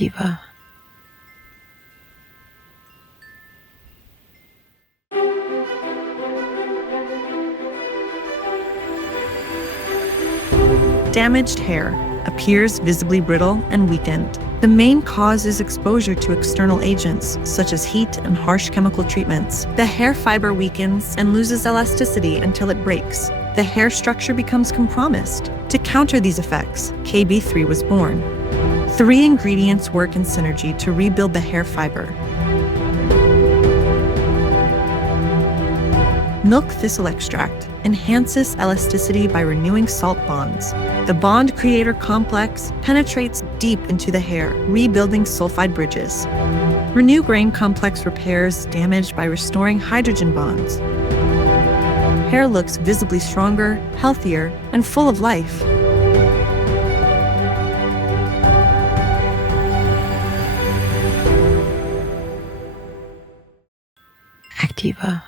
Actyva. Damaged hair appears visibly brittle and weakened. The main cause is exposure to external agents, such as heat and harsh chemical treatments. The hair fiber weakens and loses elasticity until it breaks. The hair structure becomes compromised. To counter these effects, KB3 was born. 3 ingredients work in synergy to rebuild the hair fiber. Milk thistle extract enhances elasticity by renewing salt bonds. The bond creator complex penetrates deep into the hair, rebuilding sulfide bridges. Renew Grain Complex repairs damage by restoring hydrogen bonds. Hair looks visibly stronger, healthier, and full of life. Actyva.